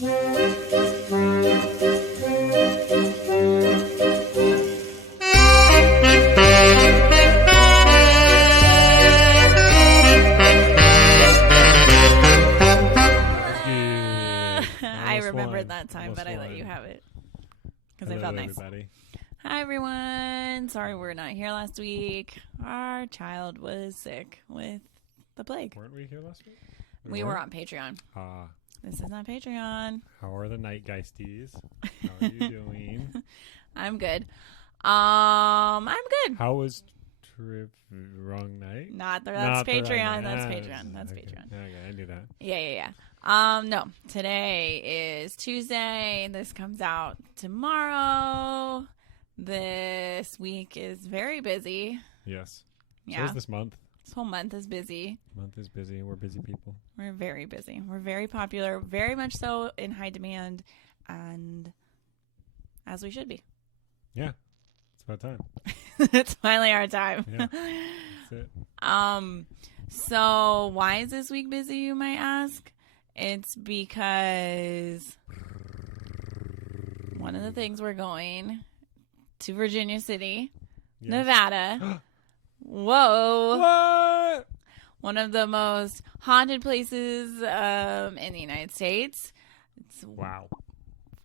I remembered that time, but I let you have it because I felt nice. Everybody. Hi, everyone. Sorry we're not here last week. Our child was sick with the plague. Weren't we here last week? We were on Patreon. This is not Patreon. How are the night geisties? How are you doing? I'm good. I'm good. How was wrong night? That's Patreon. That's Patreon. That's okay. Patreon. Okay, I knew that. Yeah. No. Today is Tuesday. This comes out tomorrow. This week is very busy. Yes. Yeah. So is this month. This whole month is busy. Month is busy. We're busy people. We're very busy. We're very popular, very much so in high demand, and as we should be. Yeah. It's about time. It's finally our time. Yeah. That's it. So why is this week busy, you might ask? It's because one of the things we're going to Virginia City, yes. Nevada. Whoa. What? One of the most haunted places in the United States. Wow.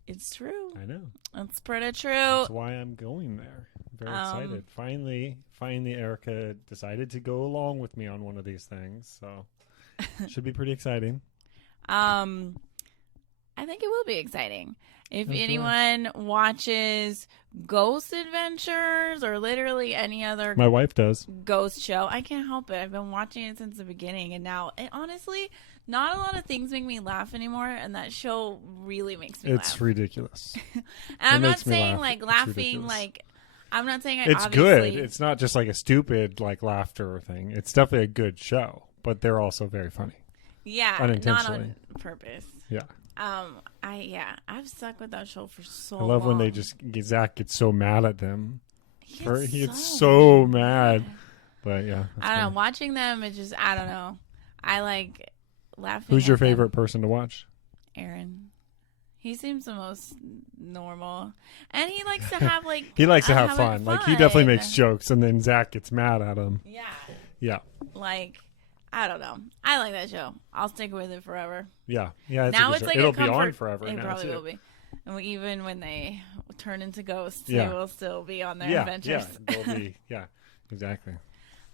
It's true. I know. It's pretty true. That's why I'm going there. Very excited. Finally, Erica decided to go along with me on one of these things. So should be pretty exciting. I think it will be exciting. If anyone watches Ghost Adventures or literally any other my wife does ghost show, I can't help it. I've been watching it since the beginning, and now honestly, not a lot of things make me laugh anymore, and that show really makes me laugh. It's ridiculous. And I'm not saying like laughing like I'm not saying it's good. It's not just like a stupid like laughter thing. It's definitely a good show, but they're also very funny. Yeah, unintentionally. Not on purpose. Yeah. I've stuck with that show for so long. I love long. when Zach gets so mad at them. He gets so mad. But yeah. I don't know. Watching them, it just, I don't know. I like laughing. Who's your favorite person to watch? Aaron. He seems the most normal. And he likes to have like... he likes to have fun. Like, he definitely makes jokes, and then Zach gets mad at him. Yeah. Yeah. Like... I don't know. I like that show. I'll stick with it forever. Yeah. Now it's like it'll be on forever. It probably will be. And even when they turn into ghosts, they will still be on their adventures. Yeah, they'll be. Yeah, exactly.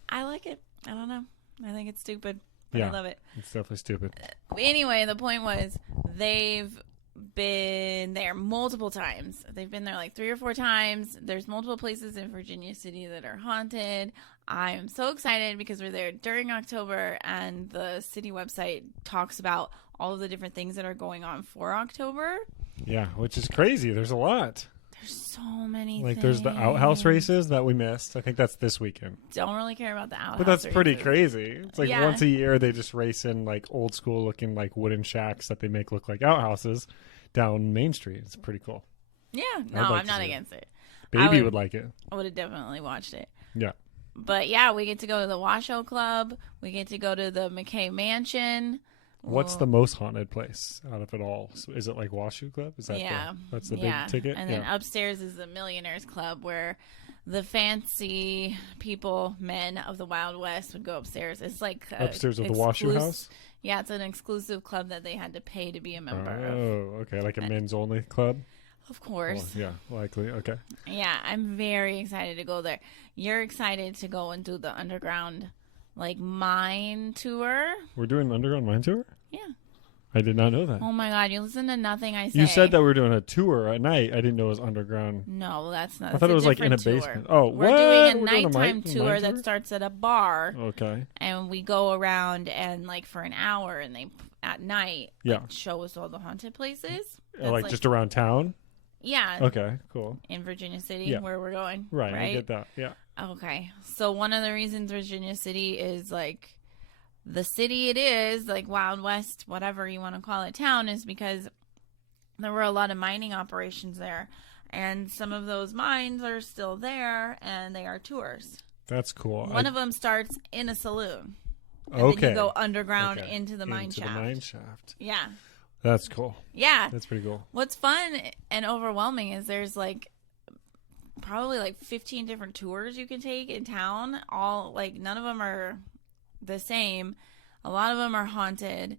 I like it. I don't know. I think it's stupid, but I love it. It's definitely stupid. Anyway, the point was they've been there multiple times. They've been there like 3 or 4 times. There's multiple places in Virginia City that are haunted. I am so excited because we're there during October, and the city website talks about all of the different things that are going on for October. Yeah, which is crazy. There's a lot. There's so many things. Like, there's the outhouse races that we missed. I think that's this weekend. Don't really care about the outhouse But that's races. pretty crazy. It's like once a year they just race in like old school looking like wooden shacks that they make look like outhouses down Main Street. It's pretty cool. Yeah, no, I'm not against it. Baby would like it. I would have definitely watched it. Yeah. But yeah, we get to go to the Washoe Club. We get to go to the McKay Mansion. What's the most haunted place out of it all? So is it like Washoe Club? Is that that's the big ticket? And then upstairs is the Millionaires Club, where the fancy people, men of the Wild West, would go upstairs. It's like upstairs of the Washoe House? Yeah, it's an exclusive club that they had to pay to be a member of. Oh, okay. Like a men's only club? Of course. Oh, yeah, likely. Okay. Yeah, I'm very excited to go there. You're excited to go and do the underground, like, mine tour? We're doing an underground mine tour? Yeah. I did not know that. Oh, my God. You listen to nothing I say. You said that we were doing a tour at night. I didn't know it was underground. No, that's not. I thought it was like in a basement. Oh, we're doing a nighttime tour that starts at a bar. Okay. And we go around and, like, for an hour, and they, at night, show us all the haunted places. Like just around town? Yeah. Okay, cool. In Virginia City, where we're going. Right, I get that. Yeah. Okay. So one of the reasons Virginia City is like the city it is, like Wild West, whatever you want to call it, town, is because there were a lot of mining operations there. And some of those mines are still there, and they are tours. That's cool. One of them starts in a saloon. And then you go underground into the mine shaft. Into the mine shaft. Yeah. That's cool. Yeah. That's pretty cool. What's fun and overwhelming is there's like probably like 15 different tours you can take in town. All like none of them are the same. A lot of them are haunted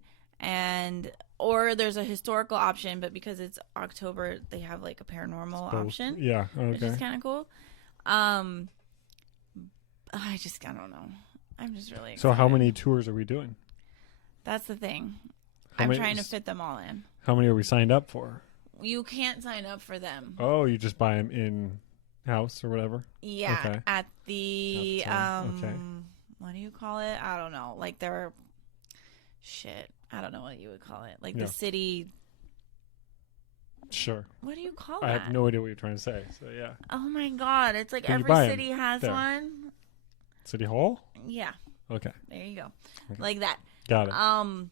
or there's a historical option, but because it's October, they have like a paranormal option. Yeah. Okay. Which is kind of cool. I don't know. I'm just really excited. So how many tours are we doing? That's the thing. I'm trying to fit them all in. How many are we signed up for? You can't sign up for them. Oh, you just buy them in house or whatever? Yeah. Okay. At the, okay. What do you call it? I don't know. Like they're, shit. I don't know what you would call it. Like the city. Sure. What do you call that? I have no idea what you're trying to say. So, yeah. Oh, my God. It's like Can every city has one. City Hall? Yeah. Okay. There you go. Okay. Like that. Got it.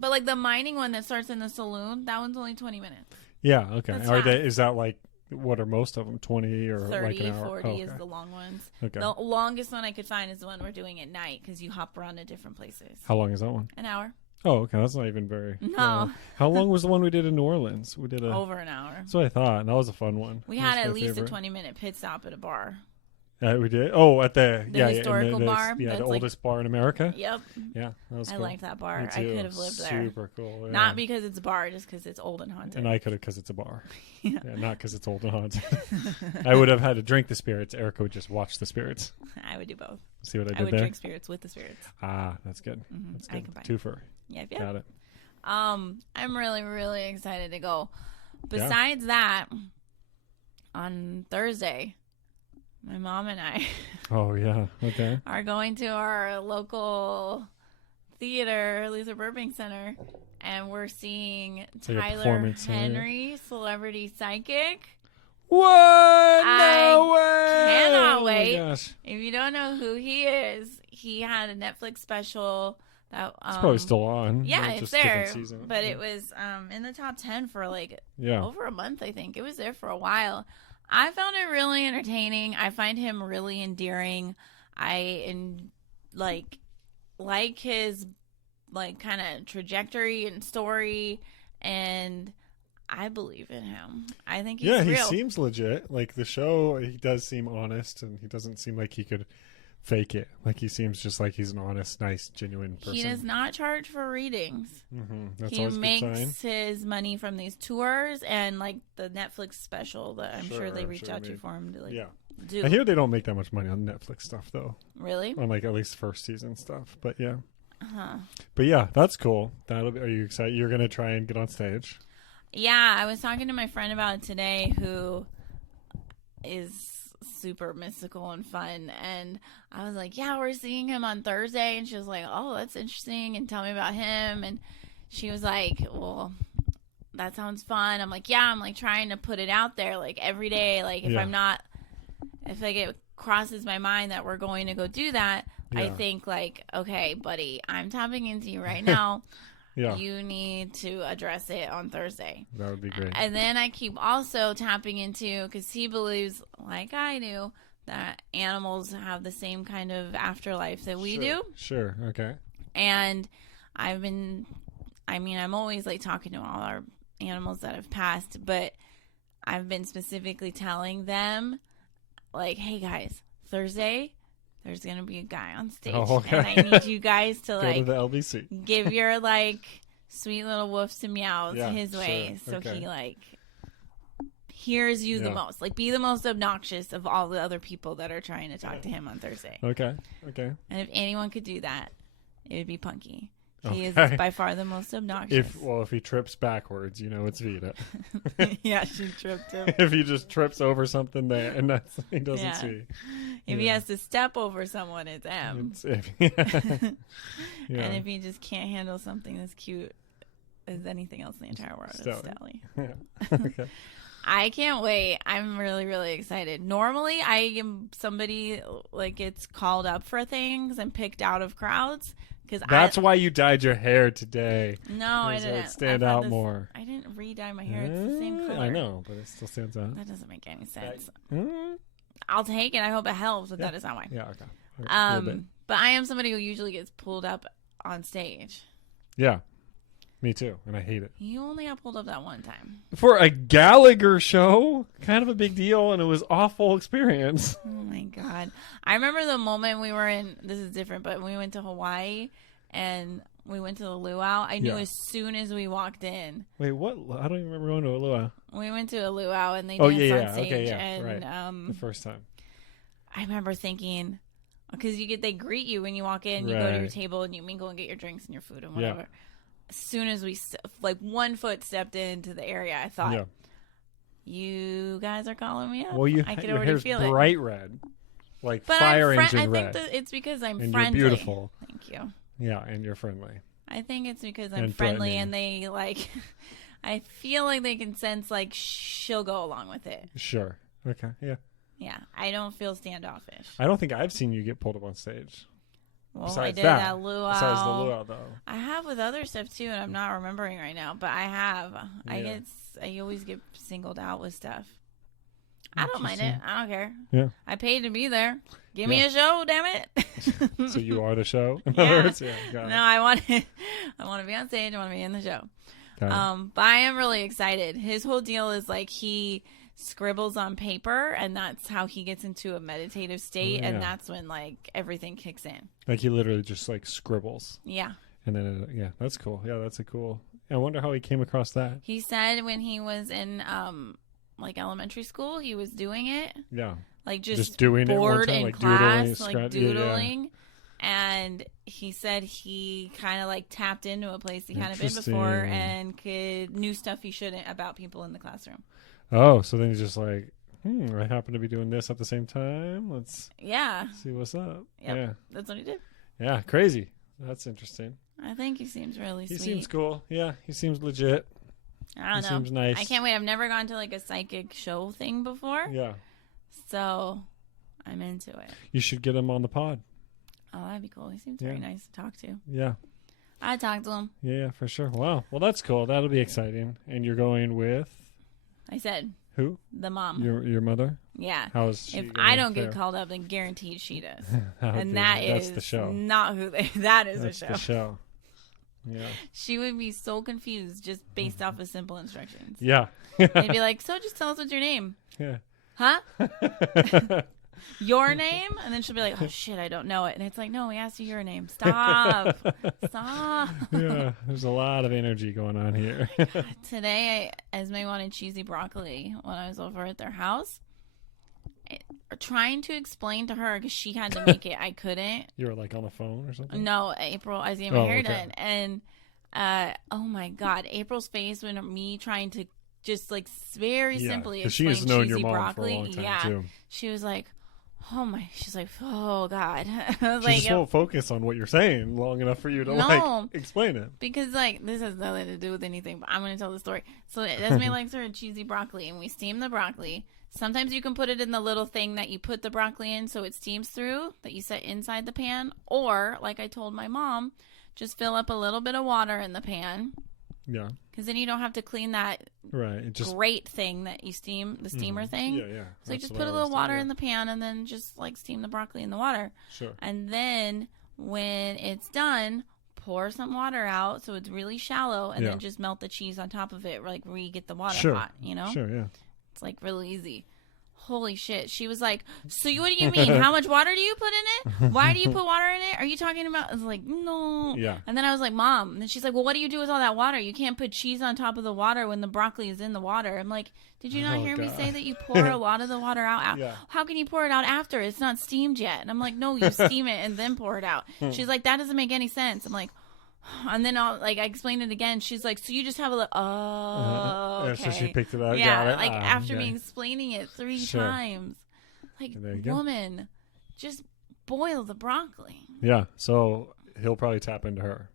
But like the mining one that starts in the saloon, that one's only 20 minutes. Yeah, okay. That's is that like, what are most of them? 20 or 30, like an hour? 40 okay. is the long ones. Okay. The longest one I could find is the one we're doing at night because you hop around to different places. How long is that one? An hour. Oh, okay. That's not even very No. How long was the one we did in New Orleans? We did over an hour. That's what I thought. That was a fun one. We had at least a 20-minute pit stop at a bar. We did. Oh, at the historical bar. Yeah, that's the oldest bar in America. Yep. Yeah, that was cool. I liked that bar. Me I too. could have lived there. Super cool. Yeah. Not because it's a bar, just because it's old and haunted. And I could have because it's a bar. Yeah. Not because it's old and haunted. I would have had to drink the spirits. Erica would just watch the spirits. I would do both. See what I did there? I would there? drink spirits with the spirits. Ah, that's good. Mm-hmm. That's good. I combine. Twofer. Yep. Got it. I'm really, really excited to go. Besides that, on Thursday, my mom and I Oh, yeah. Okay. are going to our local theater, Luther Burbank Center, and we're seeing Tyler Henry, Celebrity Psychic. What? No way! Cannot wait. Oh my gosh. If you don't know who he is, he had a Netflix special that It's probably still on. Yeah, just it's there. season. But it was in the top 10 for like Yeah. over a month, I think. It was there for a while. I found it really entertaining. I find him really endearing. Like his like kind of trajectory and story, and I believe in him. I think he's real. He seems legit. Like the show, he does seem honest, and he doesn't seem like he could fake it. Like he seems just like he's an honest, nice, genuine person. He does not charge for readings. Mm-hmm. That's he always a good sign. makes his money from these tours and like the Netflix special that I'm sure they reached out to for him to do. I hear they don't make that much money on Netflix stuff though. Really? On like at least first season stuff. But yeah. Uh-huh. But yeah, that's cool. Are you excited? You're gonna try and get on stage? Yeah, I was talking to my friend about it today, who is super mystical and fun, and I was like, yeah, we're seeing him on Thursday, and she was like, oh, that's interesting, and tell me about him. And she was like, well, that sounds fun. I'm like, yeah, I'm like trying to put it out there like every day, like if like it crosses my mind that we're going to go do that, I think like, okay, buddy, I'm tapping into you right now. Yeah. You need to address it on Thursday. That would be great. And then I keep also tapping into, because he believes, like I do, that animals have the same kind of afterlife that we do. Sure. Okay. And I'm always like talking to all our animals that have passed, but I've been specifically telling them, like, hey guys, Thursday, there's going to be a guy on stage. Oh, okay. And I need you guys to Go to the LBC. give your like sweet little woofs and meows his way. So okay. he like hears you the most. Like be the most obnoxious of all the other people that are trying to talk to him on Thursday. Okay. And if anyone could do that, it would be Punky. He is by far the most obnoxious. If he trips backwards, it's Vita. Yeah, she tripped him. If he just trips over something there and he doesn't see. If he has to step over someone, it's M. And if he just can't handle something as cute as anything else in the entire world, it's Stelly. Yeah. Okay. I can't wait. I'm really, really excited. Normally, I am somebody like gets called up for things and picked out of crowds. That's why you dyed your hair today. No, I didn't. It stand out more. I didn't re-dye my hair. It's the same color. I know, but it still stands out. That doesn't make any sense. I'll take it. I hope it helps, but that is not why. Yeah, okay. But I am somebody who usually gets pulled up on stage. Yeah. Me too, and I hate it. You only got pulled up that one time. For a Gallagher show, kind of a big deal, and it was awful experience. Oh my God. I remember the moment we were in, this is different, but we went to Hawaii and we went to the luau. I knew as soon as we walked in. Wait, what? I don't even remember going to a luau. We went to a luau and they danced on stage. Okay, yeah, and, right. The first time. I remember thinking, because they greet you when you walk in, you go to your table and you mingle and get your drinks and your food and whatever. Yeah. As soon as we, one foot stepped into the area, I thought, you guys are calling me up. Well, I could already feel it. Bright red. Like but fire engine red. I think it's because I'm and friendly. You're beautiful. Thank you. Yeah, and you're friendly. I think it's because I'm friendly and they, I feel like they can sense, she'll go along with it. Sure. Okay, yeah. Yeah, I don't feel standoffish. I don't think I've seen you get pulled up on stage. Well, besides I did that luau. Besides the luau, though. I have with other stuff, too, and I'm not remembering right now. But I have. Yeah. I always get singled out with stuff. I don't mind it. I don't care. Yeah. I paid to be there. Give me a show, damn it. So you are the show? In other words? Yeah, got it. No, I want to be on stage. I want to be in the show. But I am really excited. His whole deal is he scribbles on paper, and that's how he gets into a meditative state, and that's when everything kicks in. He literally just scribbles. Yeah. And then that's cool. Yeah, that's a cool. I wonder how he came across that. He said when he was in elementary school, he was doing it. Yeah. Just doing bored it one time, in class, doodling. Yeah. And he said he kind of tapped into a place he hadn't been before and knew stuff he shouldn't about people in the classroom. Oh, so then he's just I happen to be doing this at the same time. Let's see what's up. Yep, yeah, that's what he did. Yeah, crazy. That's interesting. I think he seems really sweet. He seems cool. Yeah, he seems legit. I don't know. Seems nice. I can't wait. I've never gone to a psychic show thing before. Yeah. So I'm into it. You should get him on the pod. Oh, that'd be cool. He seems very nice to talk to. Yeah. I'd talk to him. Yeah, for sure. Wow. Well, that's cool. That'll be exciting. And you're going with? I said. Who? The mom. Your mother? Yeah. How is she? If I don't get called up, then guaranteed she does. And that's the show. Not who they. That is that's the show. The show. Yeah. She would be so confused just based off of simple instructions. Yeah. They'd be like, "So, just tell us what's your name." Yeah. Huh? Your name? And then she'll be like, "Oh shit, I don't know it." And it's like, "No, we asked you your name. Stop. Stop." Yeah, there's a lot of energy going on here. Today, Esme wanted cheesy broccoli when I was over at their house. Trying to explain to her because she had to make it, I couldn't. You were on the phone or something? No, April. I was getting my hair done, and oh my God, April's face when me trying to just very simply explain she's known cheesy your mom broccoli. For a long time too. She was like, "Oh my!" She's like, "Oh God." She just won't focus on what you're saying long enough for you to explain it. Because this has nothing to do with anything. But I'm going to tell the story. So Esme likes her cheesy broccoli, and we steam the broccoli. Sometimes you can put it in the little thing that you put the broccoli in so it steams through, that you set inside the pan. Or, like I told my mom, just fill up a little bit of water in the pan. Yeah. Because then you don't have to clean that grate thing that you steam, the steamer thing. Yeah, yeah. So you just put a little water in the pan and then just steam the broccoli in the water. Sure. And then when it's done, pour some water out so it's really shallow and then just melt the cheese on top of it, get the water hot, Sure, yeah. It's really easy. Holy shit. She was like, "So what do you mean? How much water do you put in it? Why do you put water in it? Are you talking about?" I was like, "No." Yeah. And then I was like, "Mom." And then she's like, "Well, what do you do with all that water? You can't put cheese on top of the water when the broccoli is in the water." I'm like, "Did you not hear me say that you pour a lot of the water out? Yeah. How can you pour it out after? It's not steamed yet." And I'm like, "No, you steam it and then pour it out." She's like, "That doesn't make any sense." I'm like, and then I explained it again. She's like, "So you just have a little." Oh, okay. So she picked it up. Yeah, after me explaining it 3 times. Woman, just boil the broccoli. Yeah, so he'll probably tap into her.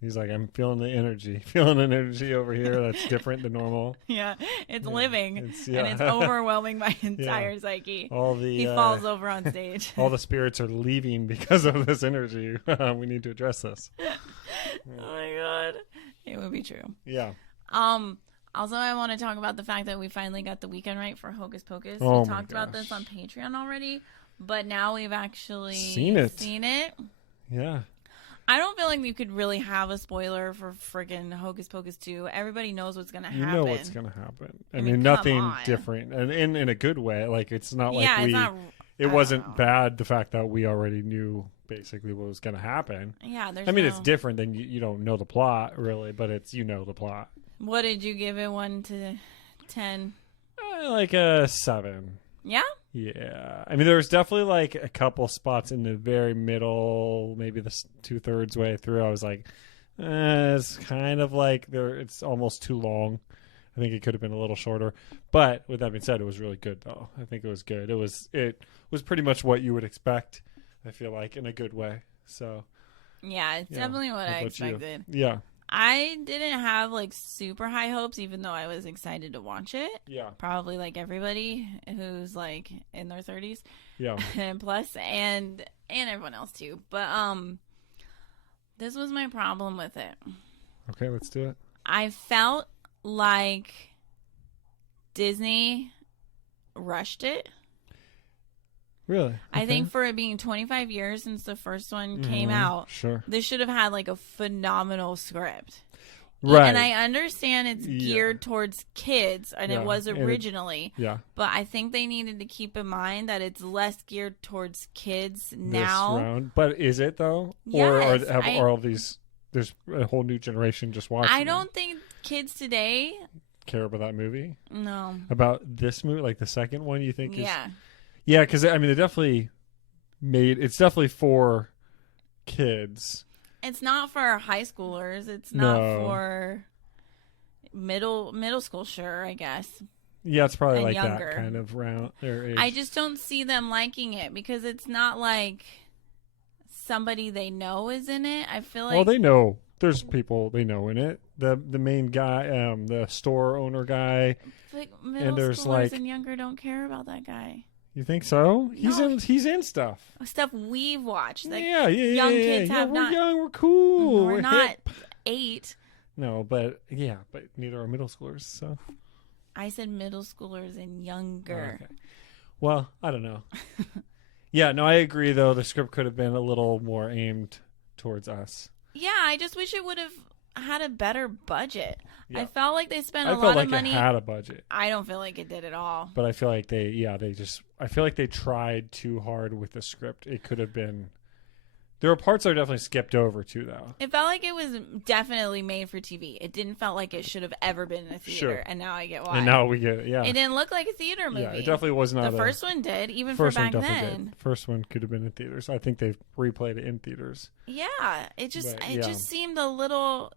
He's like, "I'm feeling the energy over here that's different than normal." Yeah, it's living, and it's overwhelming my entire psyche. He falls over on stage. All the spirits are leaving because of this energy. We need to address this. Oh my God, it would be true. Yeah. Also, I want to talk about the fact that we finally got the weekend right for Hocus Pocus. Oh we talked about this on Patreon already, but now we've actually seen it. Yeah. I don't feel like you could really have a spoiler for friggin' Hocus Pocus 2. Everybody knows what's going to happen. You know what's going to happen. I mean, come nothing on. different. And in a good way. Like, it's not like Yeah, we... it's not... It wasn't bad, the fact that we already knew basically what was going to happen. Yeah, there's I mean, it's different than you don't know the plot, really, but it's, the plot. What did you give it, 1 to 10? Like a 7. Yeah? Yeah. I mean, there was definitely, like, a couple spots in the very middle, maybe the 2/3 way through. I was like, it's kind of like it's almost too long. I think it could have been a little shorter. But with that being said, it was really good, though. I think it was good. It was pretty much what you would expect, I feel like, in a good way. So yeah, it's definitely what I expected. Yeah. I didn't have like super high hopes, even though I was excited to watch it. Yeah. Probably like everybody who's like in their 30s. Yeah. and plus, and everyone else too. But this was my problem with it. Okay, let's do it. I felt like Disney rushed it. Really? Okay. I think for it being 25 years since the first one came out, sure, they should have had like a phenomenal script. Right. And I understand it's geared towards kids, and it was originally. But I think they needed to keep in mind that it's less geared towards kids now. This round. But is it, though? Yes, or are all these... There's a whole new generation just watching I don't think kids today... care about that movie? No. About this movie? Like the second one, you think is... Yeah. Yeah, because, I mean, they definitely made... It's definitely for kids. It's not for high schoolers. It's not for middle school, sure, I guess. Yeah, it's probably and like younger. that kind of round their age. I just don't see them liking it because it's not like somebody they know is in it. I feel like... Well, they know. There's people they know in it. The main guy, the store owner guy. Like middle schoolers and younger don't care about that guy. You think so? No. He's in stuff. Stuff we've watched. Like yeah. Young kids have we're not. young. We're cool. We're not hip. 8. No, but neither are middle schoolers. So I said middle schoolers and younger. Okay. Well, I don't know. Yeah, no, I agree. Though the script could have been a little more aimed towards us. Yeah, I just wish it would have had a better budget. Yeah. I felt like they spent a lot felt like of money. It had a budget. I don't feel like it did at all. But I feel like I feel like they tried too hard with the script. It could have been. There were parts that are definitely skipped over too, though. It felt like it was definitely made for TV. It didn't felt like it should have ever been in a theater, Sure. And now I get why. And now we get it. Yeah, it didn't look like a theater movie. Yeah, it definitely was not. The first one did, even first for back one definitely then. Did. First one could have been in theaters. I think they've replayed it in theaters. Yeah, it just But, yeah. just seemed a little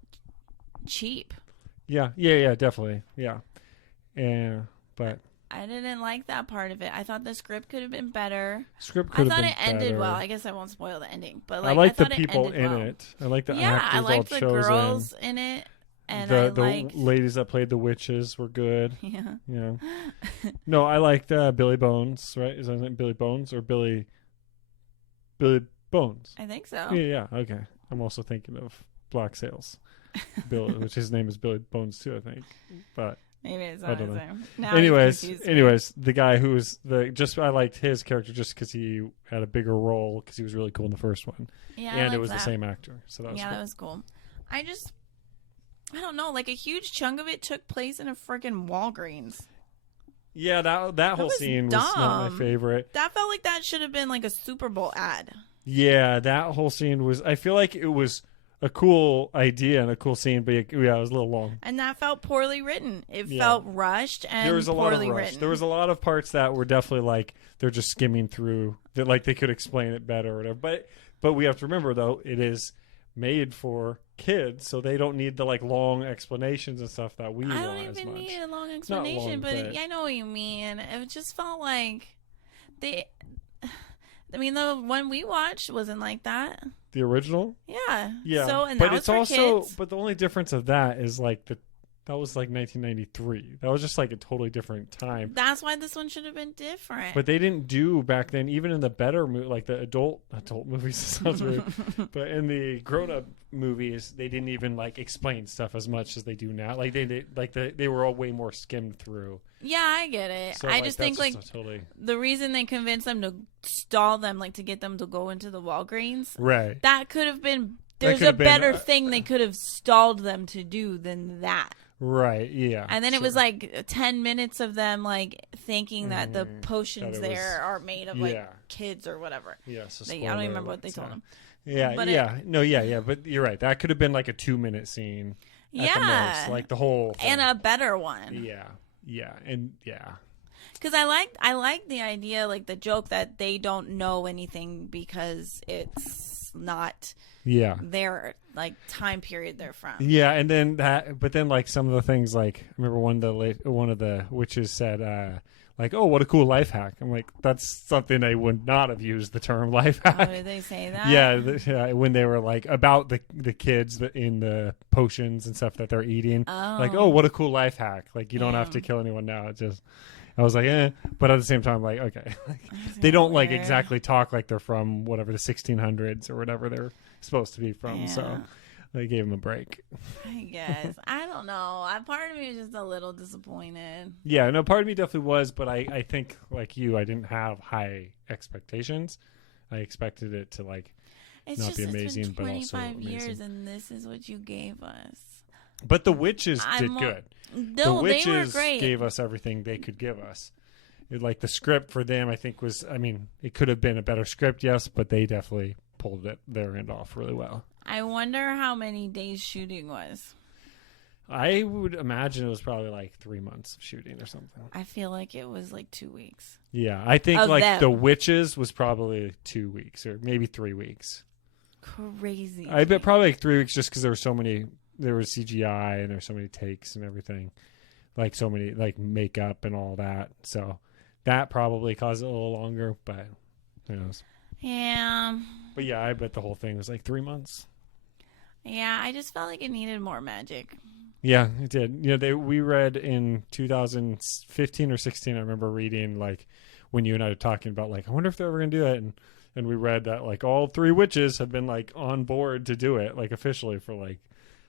cheap. Yeah, definitely. Yeah, but I didn't like that part of it. I thought the script could have been better. Script could have been it ended better. well. I guess I won't spoil the ending, but I like the thought people it in well. it. I like the yeah, actors I liked all the chosen. girls in it, and the ladies that played the witches were good. Yeah. Yeah. No, I liked Billy Bones. Right? Is that his name? Billy Bones or Billy Bones? I think so. Yeah. Okay. I'm also thinking of Black Sails. Billy, which his name is Billy Bones too, I think. But maybe it's I not don't his know. name. Now Anyways, the guy who was I liked his character just because he had a bigger role because he was really cool in the first one. Yeah, and it was the same actor, so that was cool. That was cool. I don't know, like a huge chunk of it took place in a freaking Walgreens. Yeah, that whole scene was not my favorite. That felt like that should have been like a Super Bowl ad. Yeah, that whole scene was. I feel like it was a cool idea and a cool scene, but it was a little long. And that felt poorly written. It felt rushed and there was a poorly lot of rush. written. There was a lot of parts that were definitely like they're just skimming through. That like they could explain it better or whatever. But we have to remember though, it is made for kids, so they don't need the like long explanations and stuff that we want as much. I don't even need a long explanation, but I know what you mean. It just felt like the one we watched wasn't like that. The original? Yeah. Yeah. So, and but that it's was for also, kids. but the only difference of that is like that was like 1993. That was just like a totally different time. That's why this one should have been different. But they didn't do back then, even in the better like the adult movies. Sounds weird, but in the grown-up movies, they didn't even like explain stuff as much as they do now. Like they were all way more skimmed through. Yeah, I get it. So, I just think like totally... the reason they convinced them to stall them, like to get them to go into the Walgreens, right? That could have been there's a better thing they could have stalled them to do than that. Right, yeah. And then it was like 10 minutes of them like thinking that the potions there are made of like kids or whatever. Yeah, so I don't even remember what they told them. Yeah, but but you're right. That could have been like a 2-minute scene. At the most, like the whole thing. And a better one. Yeah, and yeah. Because I like the idea, like the joke that they don't know anything because it's not their like time period they're from. Yeah, and then but then like some of the things, like I remember one of the witches said like, oh, what a cool life hack. I'm like, that's something they would not have used the term life hack. Oh, did they say that? Yeah, when they were like about the kids in the potions and stuff that they're eating. Oh. Like, oh, what a cool life hack. Like, you don't have to kill anyone now. It just, I was like, but at the same time, like, okay. They don't like exactly talk like they're from whatever the 1600s or whatever they're supposed to be from. So they gave them a break. I guess. I don't know. Part of me was just a little disappointed. Yeah, no, part of me definitely was, but I think, like you, I didn't have high expectations. I expected it to, like, not be amazing, but also amazing. 25 years, and this is what you gave us. But the witches did good. No, the witches they were great. Gave us everything they could give us. Like, the script for them, I think, was, I mean, it could have been a better script, yes, but they definitely pulled their end off really well. I wonder how many days shooting was. I would imagine it was probably like 3 months of shooting or something. I feel like it was like 2 weeks. Yeah, I think of like them. The Witches was probably 2 weeks or maybe 3 weeks. Crazy. I bet probably like 3 weeks just because there was CGI and there were so many takes and everything. Like so many, like makeup and all that. So that probably caused it a little longer, but who knows. Yeah. But yeah, I bet the whole thing was like 3 months. Yeah, I just felt like it needed more magic. Yeah, it did. You know, we read in 2015 or 16, I remember reading, like, when you and I were talking about, like, I wonder if they're ever going to do it. And we read that, like, all 3 witches have been, like, on board to do it, like, officially for, like,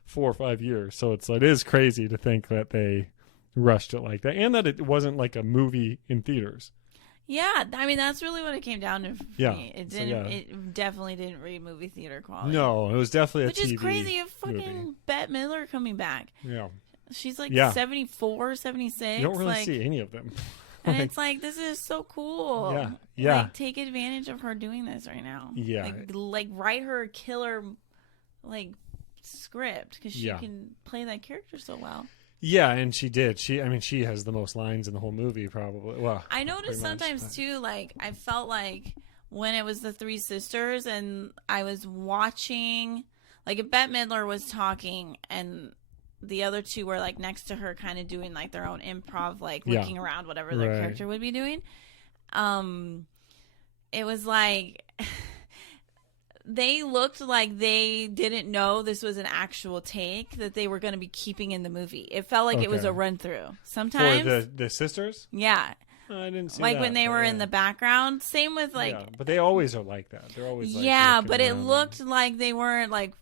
4 or 5 years. So it is crazy to think that they rushed it like that. And that it wasn't, like, a movie in theaters. Yeah, I mean, that's really what it came down to for me. It didn't. It definitely didn't read movie theater quality. No, it was definitely Which TV is crazy. Of fucking movie. Bette Midler coming back. Yeah. She's like 74, 76. You don't really see any of them. And it's like, this is so cool. Yeah. Yeah. Like, take advantage of her doing this right now. Yeah. Like write her a killer, like, script because she can play that character so well. Yeah, and she did. She has the most lines in the whole movie, probably. Well, I noticed sometimes too. Like, I felt like when it was the 3 sisters, and I was watching, like, if Bette Midler was talking, and the other 2 were like next to her, kind of doing like their own improv, like looking around whatever their character would be doing. It was like. They looked like they didn't know this was an actual take that they were going to be keeping in the movie. It felt like it was a run through. Sometimes for the sisters. Yeah, I didn't see like that, when they were in the background. Same with like, but they always are like that. They're always like, but it looked like they weren't like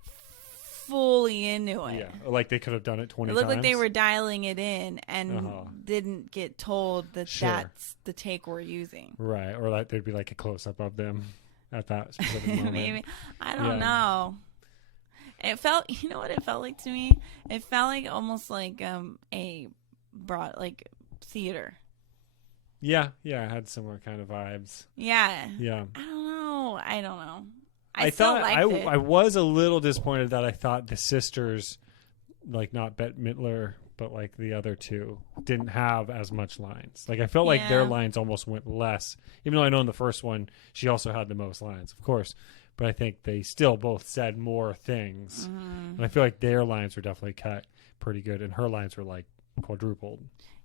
fully into it. Yeah, like they could have done it 20 times. It looked times. like they were dialing it in and didn't get told that that's the take we're using. Right, or like there'd be like a close up of them. At that specific moment. Maybe. I don't know. It felt, you know what it felt like to me? It felt like almost like a broad, like theater. Yeah, it had similar kind of vibes. Yeah. Yeah. I don't know. I still thought liked it. I was a little disappointed that I thought the sisters, like not Bette Midler, but like the other 2 didn't have as much lines. Like I felt like their lines almost went less, even though I know in the first one she also had the most lines, of course. But I think they still both said more things. Mm-hmm. And I feel like their lines were definitely cut pretty good, and her lines were like quadrupled.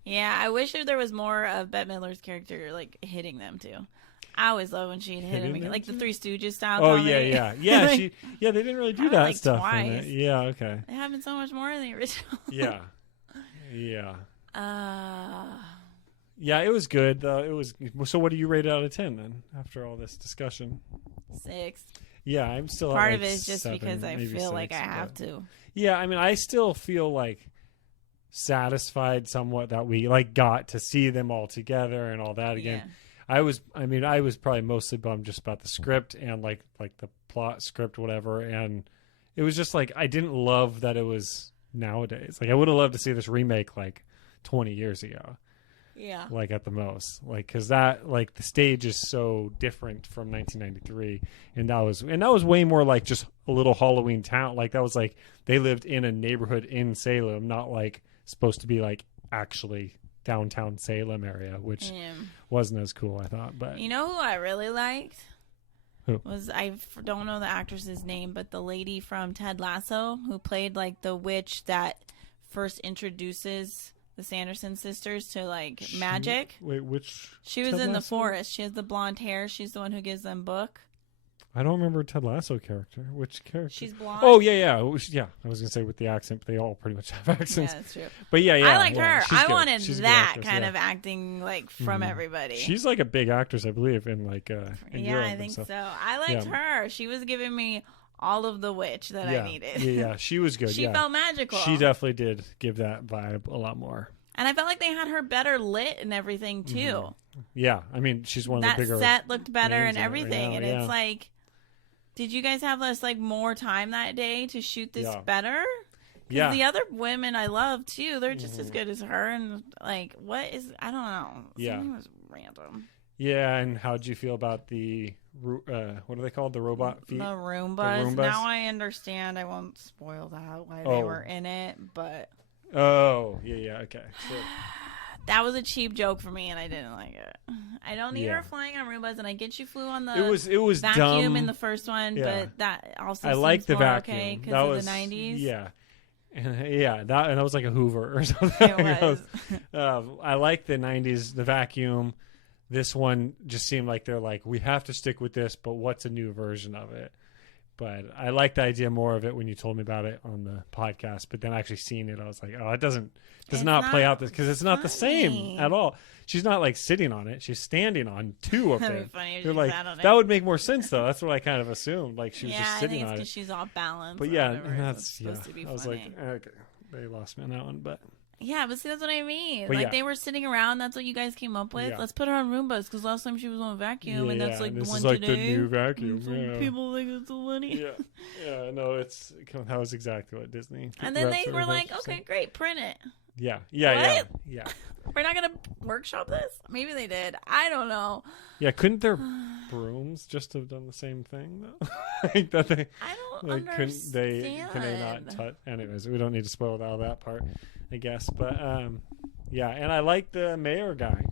Yeah, I wish there was more of Bette Midler's character like hitting them too. I always love when she'd hit him again, like the Three Stooges style. Oh comedy. yeah. They didn't really do that like stuff. Twice. Yeah, okay. It happened so much more in the original. Yeah. Yeah, it was good though. It was. So, what do you rate it out of 10 then? After all this discussion, 6. Yeah, I'm still part at of it is just 7, because I feel 6, like I have to. Yeah, I mean, I still feel like satisfied somewhat that we like got to see them all together and all that again. Yeah. I was probably mostly bummed just about the script and like the plot script, whatever, and it was just like I didn't love that it was nowadays. Like I would have loved to see this remake like 20 years ago. Yeah. Like at the most, like because that like the stage is so different from 1993, and that was way more like just a little Halloween town. Like that was like they lived in a neighborhood in Salem, not like supposed to be like actually downtown Salem area, which wasn't as cool, I thought. But you know who I really liked? Who? Was I don't know the actress's name, but the lady from Ted Lasso who played like the witch that first introduces the Sanderson sisters to like magic. Wait, which? She was in the forest. She has the blonde hair. She's the one who gives them book. I don't remember Ted Lasso character. Which character? She's blonde. Oh yeah. I was gonna say with the accent, but they all pretty much have accents. Yeah, that's true. But yeah. I liked her. She's I good. wanted She's that actress, kind of acting like from everybody. She's like a big actress, I believe, in like in Europe I think and stuff. so. I liked her. She was giving me all of the witch that I needed. Yeah, she was good. She felt magical. She definitely did give that vibe a lot more. And I felt like they had her better lit and everything too. Mm-hmm. Yeah, I mean, she's one of the bigger. That set looked better and everything, and it's like, did you guys have less like more time that day to shoot this better? Yeah, the other women I love too, they're just as good as her. And like, I don't know. Something was random. Yeah, and how'd you feel about the what are they called? The robot feet? The Roombas. Now I understand. I won't spoil that why they were in it, but. Oh, yeah, okay. So, that was a cheap joke for me, and I didn't like it. I don't need her flying on Roombas, and I get you flew on the it was vacuum dumb. in the first one, but that also I like the vacuum. Okay because that of was the 90s. Yeah. And that was like a Hoover or something. It was. I like the 90s, the vacuum. This one just seemed like they're like, we have to stick with this, but what's a new version of it? But I like the idea more of it when you told me about it on the podcast. But then actually seeing it, I was like, oh, it does not play out this because it's not the same at all. She's not like sitting on it; she's standing on two of them. They're like, that would make more sense though. That's what I kind of assumed. Like she was just sitting on it. Because she's off balance. But that's supposed to be funny. I was like, okay, they lost me on that one, but. Yeah, but see, that's what I mean. But like, they were sitting around. That's what you guys came up with. Let's put her on Roombas, because last time she was on vacuum, and that's like this one is like today. the new vacuum. People think it's so funny. No, that was exactly what Disney. And then they were like, okay, great, print it. Yeah. We're not going to workshop this? Maybe they did. I don't know. Yeah, couldn't their brooms just have done the same thing, though? Like that they, I don't understand. Can they not touch? Anyways, we don't need to spoil all that part, I guess. But, and I like the mayor guy.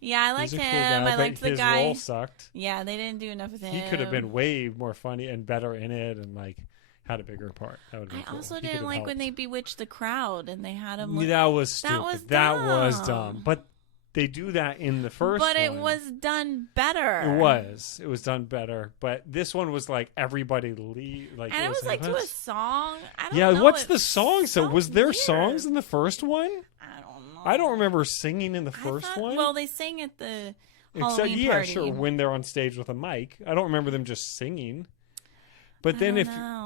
Yeah, I liked him. Cool guy, I liked the guy. His role sucked. Yeah, they didn't do enough with him. He could have been way more funny and better in it and, like, had a bigger part. That would have been cool. I also didn't like when they bewitched the crowd and they had him. That was stupid. That was dumb. But they do that in the first one. But it was done better. It was done better. But this one was like everybody leave. Like, and it was like to a song. I don't know. What's the song? So was there songs in the first one? I don't know. I don't remember singing in the first one. Well, they sang at the Halloween party. Sure, when they're on stage with a mic. I don't remember them just singing. But then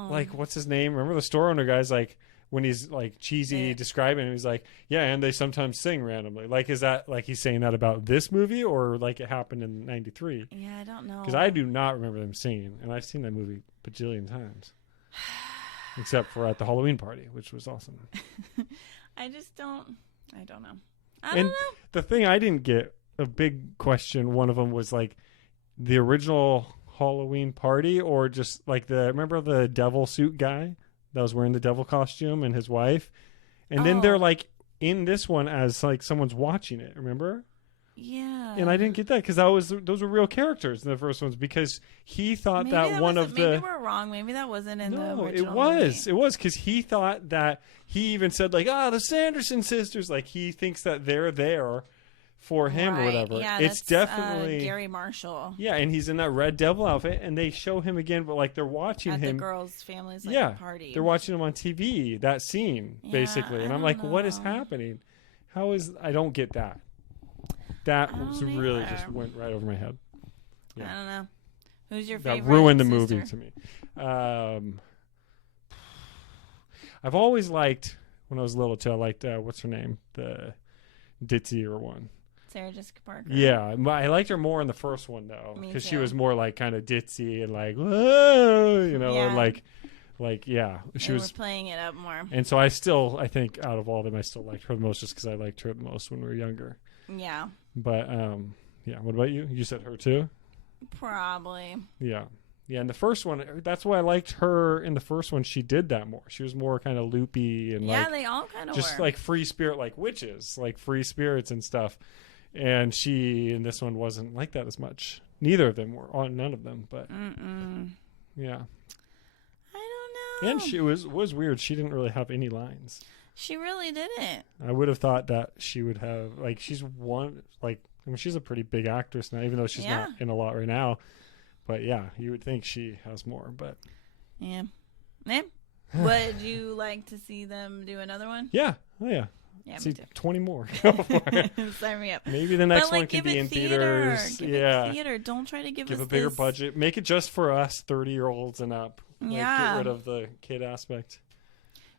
like, what's his name? Remember the store owner guy's like, when he's like cheesy describing him, he's like, yeah, and they sometimes sing randomly. Like, is that like he's saying that about this movie or like it happened in 93? Yeah, I don't know. Because I do not remember them singing. And I've seen that movie a bajillion times. Except for at the Halloween party, which was awesome. I don't know. I don't know. The thing I didn't get, a big question, one of them was like the original Halloween party or just like remember the devil suit guy that was wearing the devil costume and his wife, and then they're like in this one as like someone's watching it, remember? Yeah. And I didn't get that because those were real characters in the first ones, because he thought maybe maybe we're wrong. Maybe that wasn't in the original movie. It was because he thought that, he even said like, the Sanderson sisters, like he thinks that they're there for him or whatever. Yeah, it's definitely Gary Marshall. Yeah, and he's in that red devil outfit, and they show him again, but like they're watching at him. The girls' family's party. They're watching him on TV, that scene, basically. And I'm like, what is happening? I don't get that. That was really just went right over my head. Yeah. I don't know. Who's your favorite? That ruined the movie to me. I've always liked, when I was little too, I liked, what's her name? The ditzier one. Sarah Jessica Parker. Yeah, I liked her more in the first one though, because she was more like kind of ditzy and like, whoa, and like Like, yeah, she They was were playing it up more. And so I think out of all of them, I still liked her the most just because I liked her the most when we were younger. Yeah. But, yeah, what about you? You said her too? Probably. Yeah. Yeah, in the first one, that's why I liked her in the first one. She did that more. She was more kind of loopy and yeah, they all kind of just were. like free spirit, like witches, like free spirits and stuff. And she in this one wasn't like that as much. Neither of them were, none of them. But yeah, I don't know. and she was weird. She didn't really have any lines. She really didn't. I would have thought that she would have, like, she's one, like, I mean, she's a pretty big actress now, even though she's not in a lot right now. But yeah, you would think she has more, but yeah. Would you like to see them do another one? Yeah. Oh yeah. Yeah, see me too. 20 more. Sign me up. Maybe the next one like, can give be it in theater. theaters. Give yeah. it theater. Don't try to give us a bigger this. budget. Make it just for us 30-year-olds and up. Like, Yeah. Get rid of the kid aspect.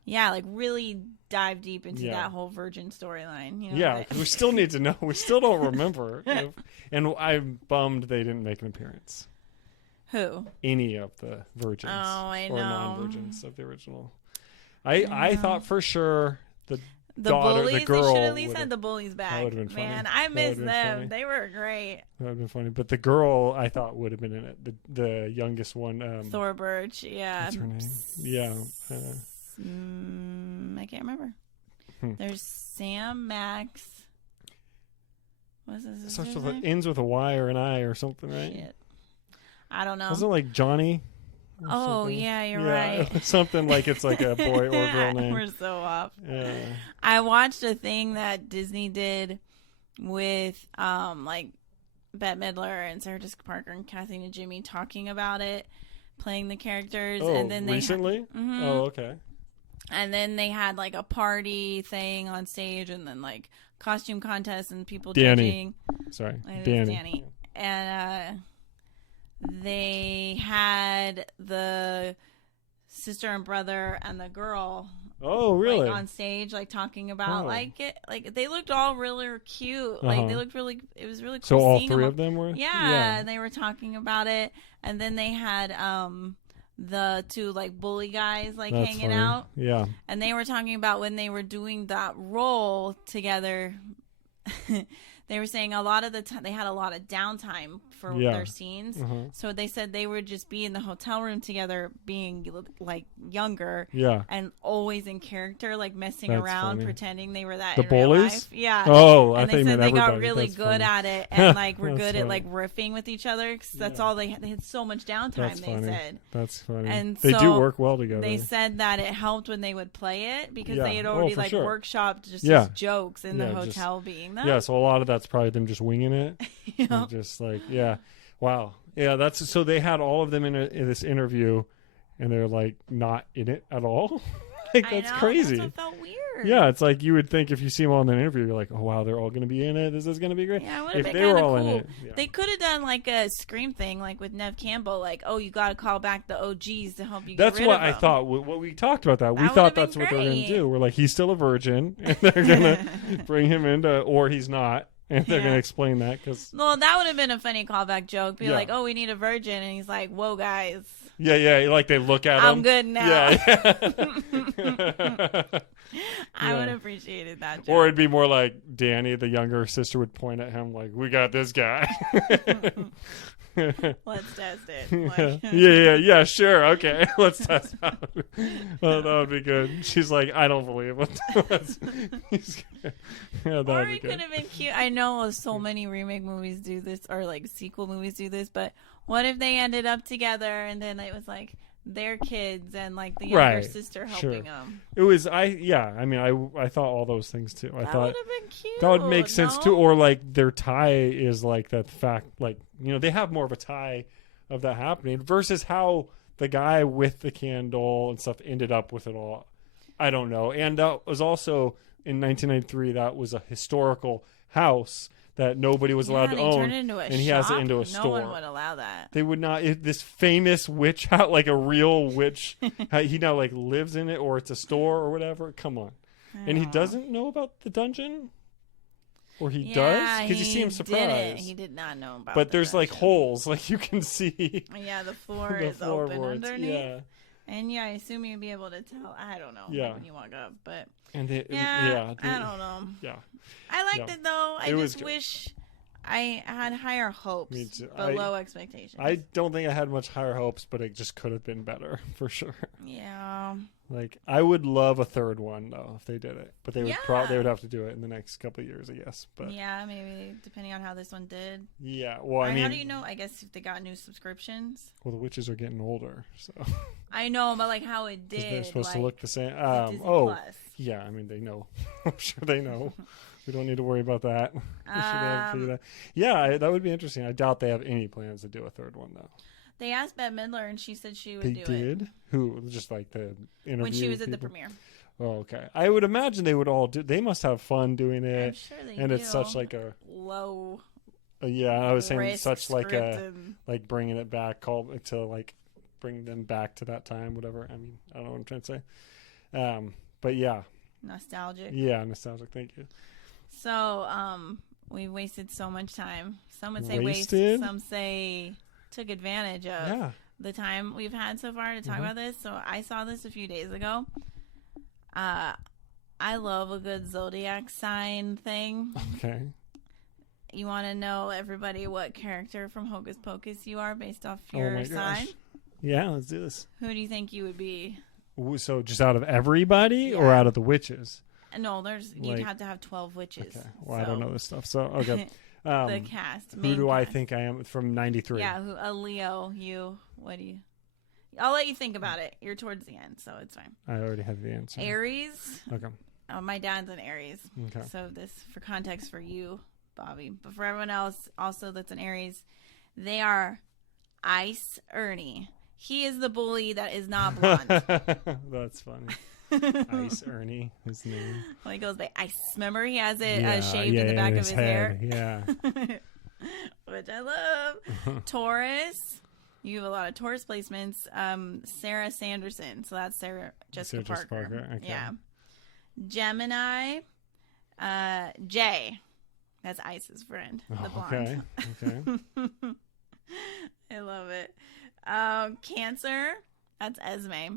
Yeah, like really dive deep into Yeah. that whole virgin storyline. You know, Yeah, we still need to know. We still don't remember. And I'm bummed they didn't make an appearance. Who? Any of the virgins. Oh, I or know. non-virgins of the original. I thought for sure the daughter, bullies, the girl. they should at least had the bullies back. would have been funny. Man, I miss them. funny. They were great. That would have been funny. But the girl, I thought, would have been in it. The youngest one. Thor Birch, yeah. What's her name? Yeah. I can't remember. There's Sam, Max. What's his name? Ends with a Y or an I or something, right? Shit. I don't know. Wasn't it like Johnny? Oh, something? yeah, you're right. Something like it's like a boy or girl name. We're so off. Yeah. I watched a thing that Disney did with like Bette Midler and Sarah Jessica Parker and Kathy and Jimmy talking about it, playing the characters. Oh, and then they recently? Oh, okay. And then they had like a party thing on stage and then like costume contests and people Danny. judging. Sorry. Danny. And they had the sister and brother and the girl. Oh, really? Like on stage, like talking about like it. Like they looked all really cute. Like they looked really. It was really cool. So all seeing three of them were. Yeah, and they were talking about it, and then they had the two like bully guys like That's hanging funny. out. Yeah. And they were talking about when they were doing that role together. They were saying a lot of the time they had a lot of downtime for their scenes. So they said they would just be in the hotel room together being like younger and always in character, like messing around, funny. pretending they were that The in real bullies? life. Yeah. Oh, and I they think said meant they got everybody. really That's good funny. at it and like were That's good at funny. like riffing with each other. 'Cause that's all they had so much downtime, That's they funny. said. That's funny. And they so do work well together. They said that it helped when they would play it because they had Oh, already for like sure. workshopped just these jokes in the just- hotel being them. Yeah, so a lot of that's probably them just winging it. You know? Just like, wow. Yeah, that's so they had all of them in this interview and they're like not in it at all. Like that's crazy. That's what felt weird. Yeah, it's like you would think if you see them all in an interview, you're like, oh wow, they're all going to be in it. This is going to be great. Yeah, it would have if been they were kind of all cool. in it, They could have done like a Scream thing, like with Nev Campbell, like, oh, you got to call back the OGs to help you. That's get rid what of I them. thought. What we talked about that. We That thought would've that's been what they were going to great. do. We're like, he's still a virgin, and they're going to bring him into, or he's not, and they're going to explain that because. Well, that would have been a funny callback joke. Be Yeah. like, oh, we need a virgin, and he's like, whoa, guys, Yeah, like they look at him. I'm good now. Yeah. I would have appreciated that joke. Or it'd be more like Danny, the younger sister, would point at him like, "We got this guy." Let's test it. Like, yeah, sure, okay, let's test out. Oh, that would be good. She's like, "I don't believe it." Yeah, that or would be it good. could have been cute. I know so many remake movies do this, or like sequel movies do this, but what if they ended up together and then it was like their kids and like the younger sister helping them? It was I thought all those things too. I That thought would have been cute. that would make sense no? too. Or like their tie is like that fact, like, you know, they have more of a tie of that happening versus how the guy with the candle and stuff ended up with it all. I don't know. And that was also in 1993. That was a historical house that nobody was allowed to own, and he has it into a store. No one would allow that. They would not. This famous witch house, like a real witch, he now like lives in it, or it's a store or whatever. Come on, and he doesn't know about the dungeon, or he does because you see him surprised. He did not know about. But the there's like dungeon. holes, like you can see. Yeah, the floor The is open floorboards, underneath. yeah. And yeah, I assume you'd be able to tell. I don't know. Yeah. When you walk up, but And they, I don't know. Yeah. I liked it though. I was just good. wish I had higher hopes, Me too. but low expectations. I don't think I had much higher hopes, but it just could have been better for sure. Yeah. Like I would love a third one though if they did it, but they would they would have to do it in the next couple of years, I guess. But yeah, maybe depending on how this one did. Yeah, well, I mean, how do you know? I guess if they got new subscriptions. Well, the witches are getting older, so I know, but like how it did. They're supposed to look the same. Plus. Yeah, I mean they know. I'm sure they know. We don't need to worry about that. Yeah, that would be interesting. I doubt they have any plans to do a third one though. They asked Bette Midler, and she said she would do it. They did? Who? Just like the interview when she was people? at the premiere. Oh, okay. I would imagine they would all do. They must have fun doing it. I'm sure they and do. It's such like a low. Yeah, I was saying such like a and... like bringing it back, to like bring them back to that time, whatever. I mean, I don't know what I'm trying to say. But yeah. Nostalgic. Yeah, nostalgic. Thank you. So, we wasted so much time. Some would say wasted? Some say took advantage of the time we've had so far to talk about this. So I saw this a few days ago. I love a good zodiac sign thing. Okay. You want to know, everybody, what character from Hocus Pocus you are based off your sign? Yeah, let's do this. Who do you think you would be? So just out of everybody or out of the witches? No, you'd have to have 12 witches. Okay. Well, I don't know this stuff. So, okay. The cast. Who do I think I am from 93? Yeah, a Leo. What do you? I'll let you think about it. You're towards the end, so it's fine. I already have the answer. Aries. Okay. My dad's an Aries. Okay. So this, for context for you, Bobby, but for everyone else also that's an Aries, they are Ice Ernie. He is the bully that is not blonde. That's funny. Ice Ernie, his name. Well, he goes by Ice. Remember, he has it shaved in the back of his hair. Yeah. Which I love. Taurus. You have a lot of Taurus placements. Sarah Sanderson. So that's Jessica Parker. Okay. Yeah. Gemini. Jay. That's Ice's friend. The blonde. Okay. I love it. Cancer. That's Esme.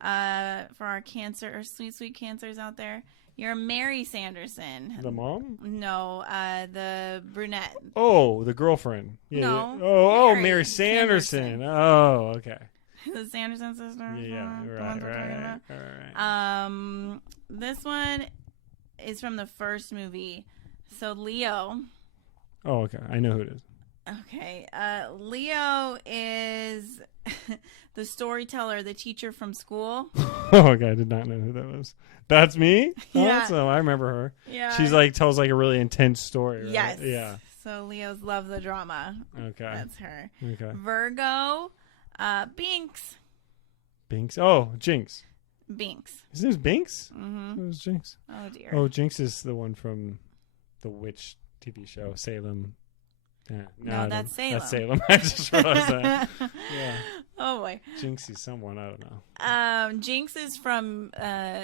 For our cancer or sweet Cancers out there, you're Mary Sanderson. The mom? No, the brunette. Oh, the girlfriend. Yeah, no. Yeah. Mary Sanderson. Oh, okay. The Sanderson sister. Yeah, right. This one is from the first movie. So Leo. Oh, okay. I know who it is. Okay. Leo is the storyteller, the teacher from school. Oh, okay. I did not know who that was. That's me? Yeah. Awesome. I remember her. Yeah. She's tells a really intense story, right? Yes. Yeah. So Leos love the drama. Okay. That's her. Okay. Virgo, Binks. Binks? Oh, Jinx. Binks. His name's Binks? Mm-hmm. Who's Jinx? Oh, dear. Oh, Jinx is the one from the witch TV show, Salem. Yeah. No, that's Salem. That's Salem. I just realized that. Yeah. Oh, boy. Jinx is someone. I don't know. Jinx is from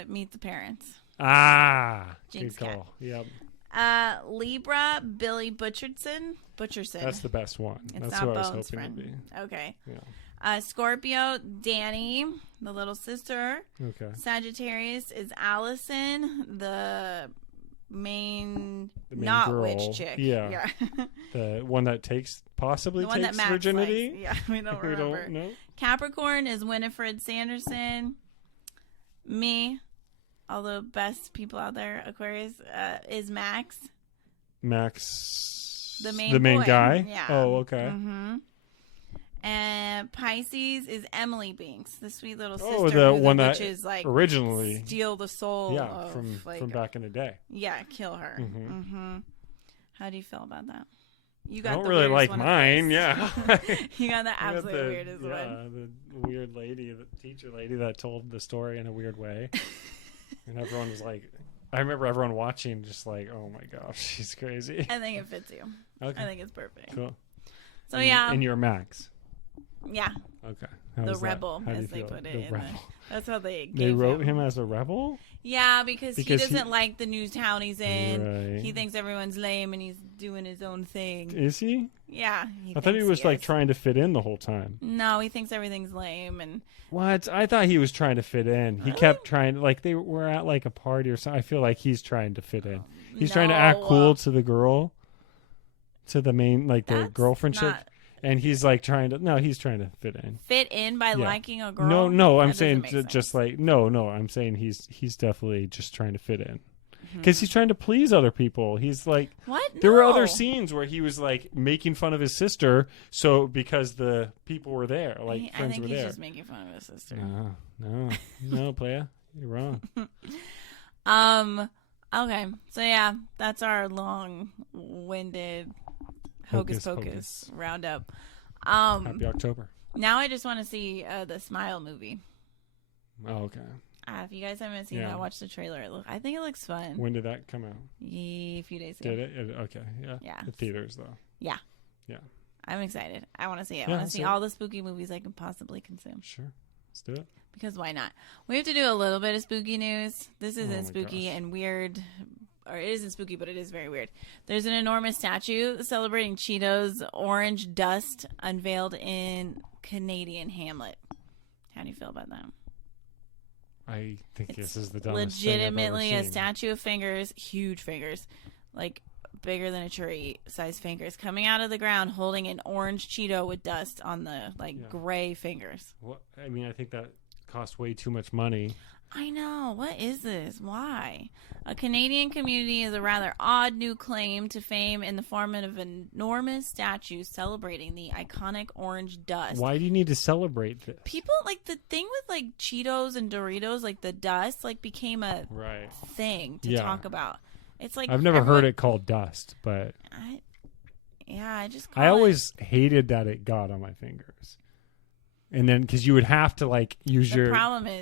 Meet the Parents. Ah. Jinx good call. Yep. Libra, Billy Butcherson. That's the best one. It's That's not what I was Bones' hoping friend. to be. Okay. Yeah. Scorpio, Danny, the little sister. Okay. Sagittarius is Allison, the main girl. witch chick. Yeah. The one that possibly the one takes that Max virginity. Likes. Yeah, we don't remember. We don't know. Capricorn is Winifred Sanderson. Me, all the best people out there, Aquarius, is Max. Max. The main boy. guy? Yeah. Oh, okay. Mm-hmm. And Pisces is Emily Binks, the sweet little sister. Oh, the who one the that witches, originally steal the soul. Yeah, of, from back in the day. Yeah, kill her. Mm-hmm. Mm-hmm. How do you feel about that? You I got don't the really like one mine. Yeah. You got the absolute weirdest one. Yeah, the weird lady, the teacher lady that told the story in a weird way, and everyone was like, I remember everyone watching, just like, oh my gosh, she's crazy. I think it fits you. Okay. I think it's perfect. Cool. So yeah. And you're Max. Yeah. Okay. The rebel, as they put it. That's how they They wrote him as a rebel? Yeah, because he Because doesn't like the new town he's in. Right. He thinks everyone's lame and he's doing his own thing. Is he? Yeah. I thought he was like is. trying to fit in the whole time. No, he thinks everything's lame and What? I thought he was trying to fit in. He kept trying, like they were at like a party or something. I feel like he's trying to fit in. He's trying to act cool to the girl, to the main, like the girlfriend chick. And he's like he's trying to fit in. Fit in by liking a girl? No, I'm saying just like, no, I'm saying he's definitely just trying to fit in. Because he's trying to please other people. He's like, what? There were other scenes where he was like making fun of his sister. So because the people were there, like friends were there. I think he's just making fun of his sister. No, playa, you're wrong. Okay, so yeah, that's our long-winded Hocus Pocus roundup. Happy October. Now I just want to see the Smile movie. Oh, okay. If you guys haven't seen that, watch the trailer. I think it looks fun. When did that come out? A few days ago. Did it? Okay, yeah. Yeah. The theaters, though. Yeah. Yeah. I'm excited. I want to see it. I want to see all the spooky movies I can possibly consume. Sure. Let's do it. Because why not? We have to do a little bit of spooky news. This isn't spooky and weird. Or it isn't spooky, but it is very weird. There's an enormous statue celebrating Cheetos orange dust unveiled in Canadian Hamlet. How do you feel about that? I think It's this is the dumbest legitimately thing I've ever a seen. statue of fingers, huge fingers, like bigger than a tree size fingers, coming out of the ground holding an orange Cheeto with dust on the gray fingers. Well, I mean, I think that cost way too much money. I know. What is this? Why? A Canadian community is a rather odd new claim to fame in the form of an enormous statue celebrating the iconic orange dust. Why do you need to celebrate this? People, like, the thing with, like, Cheetos and Doritos, like, the dust, like, became a thing to talk about. It's like... I've never heard it called dust, but... I just I always hated that it got on my fingers. And then, because you would have to, like, use your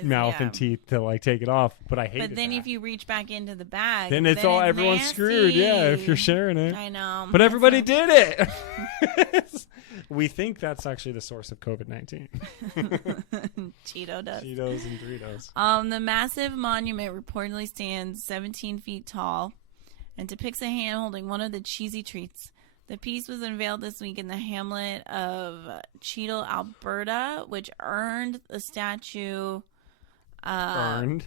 mouth and teeth to, like, take it off. But I hated that. But then if you reach back into the bag, then it's all, everyone's nasty. screwed, yeah, if you're sharing it. I know. But everybody did it. We think that's actually the source of COVID-19. Cheeto dust. Cheetos and Doritos. The massive monument reportedly stands 17 feet tall and depicts a hand holding one of the cheesy treats. The piece was unveiled this week in the hamlet of Cheeto, Alberta, which earned the statue. Earned?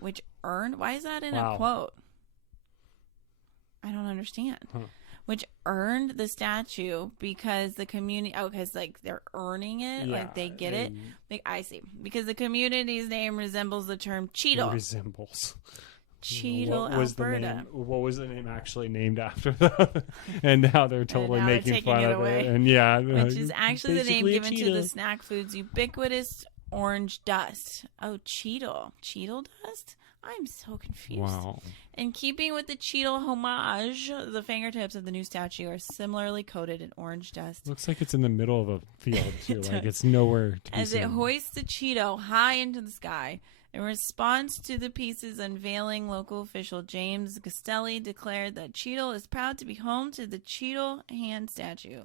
Which earned? Why is that in a quote? I don't understand. Which earned the statue because the community. Oh, because like they're earning it, like they get it. Like I see, because the community's name resembles the term Cheeto. Resembles. Cheeto, Alberta. What was the name actually named after that? And now they're totally making fun of it. And which is actually the name given to the snack food's ubiquitous orange dust. Oh, Cheeto. Cheeto dust? I'm so confused. Wow. In keeping with the Cheeto homage, the fingertips of the new statue are similarly coated in orange dust. Looks like it's in the middle of a field, too. Like it's nowhere to be As seen. it hoists the Cheeto high into the sky. In response to the piece's unveiling, local official James Gastelli declared that Cheeto is proud to be home to the Cheeto hand statue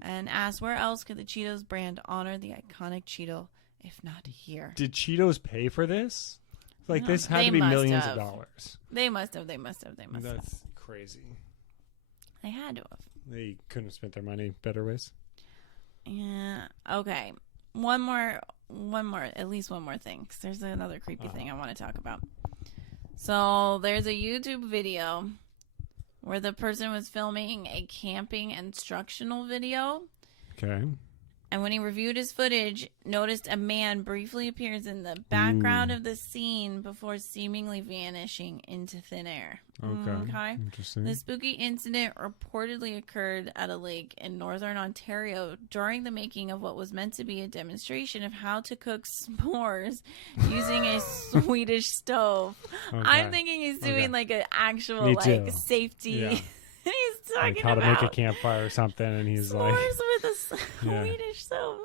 and asked where else could the Cheetos brand honor the iconic Cheeto, if not here. Did Cheetos pay for this? Like, this had to be millions of dollars. They must have. That's crazy. They had to have. They couldn't have spent their money better ways. Yeah. Okay. At least one more thing, because there's another creepy thing I want to talk about. So there's a YouTube video where the person was filming a camping instructional video. Okay. And when he reviewed his footage, noticed a man briefly appears in the background of the scene before seemingly vanishing into thin air. Okay. Interesting. The spooky incident reportedly occurred at a lake in northern Ontario during the making of what was meant to be a demonstration of how to cook s'mores using a Swedish stove. Okay. I'm thinking he's doing like an actual like safety. Yeah. He's talking like how to about make a campfire or something, and he's s'mores like with a Swedish stove.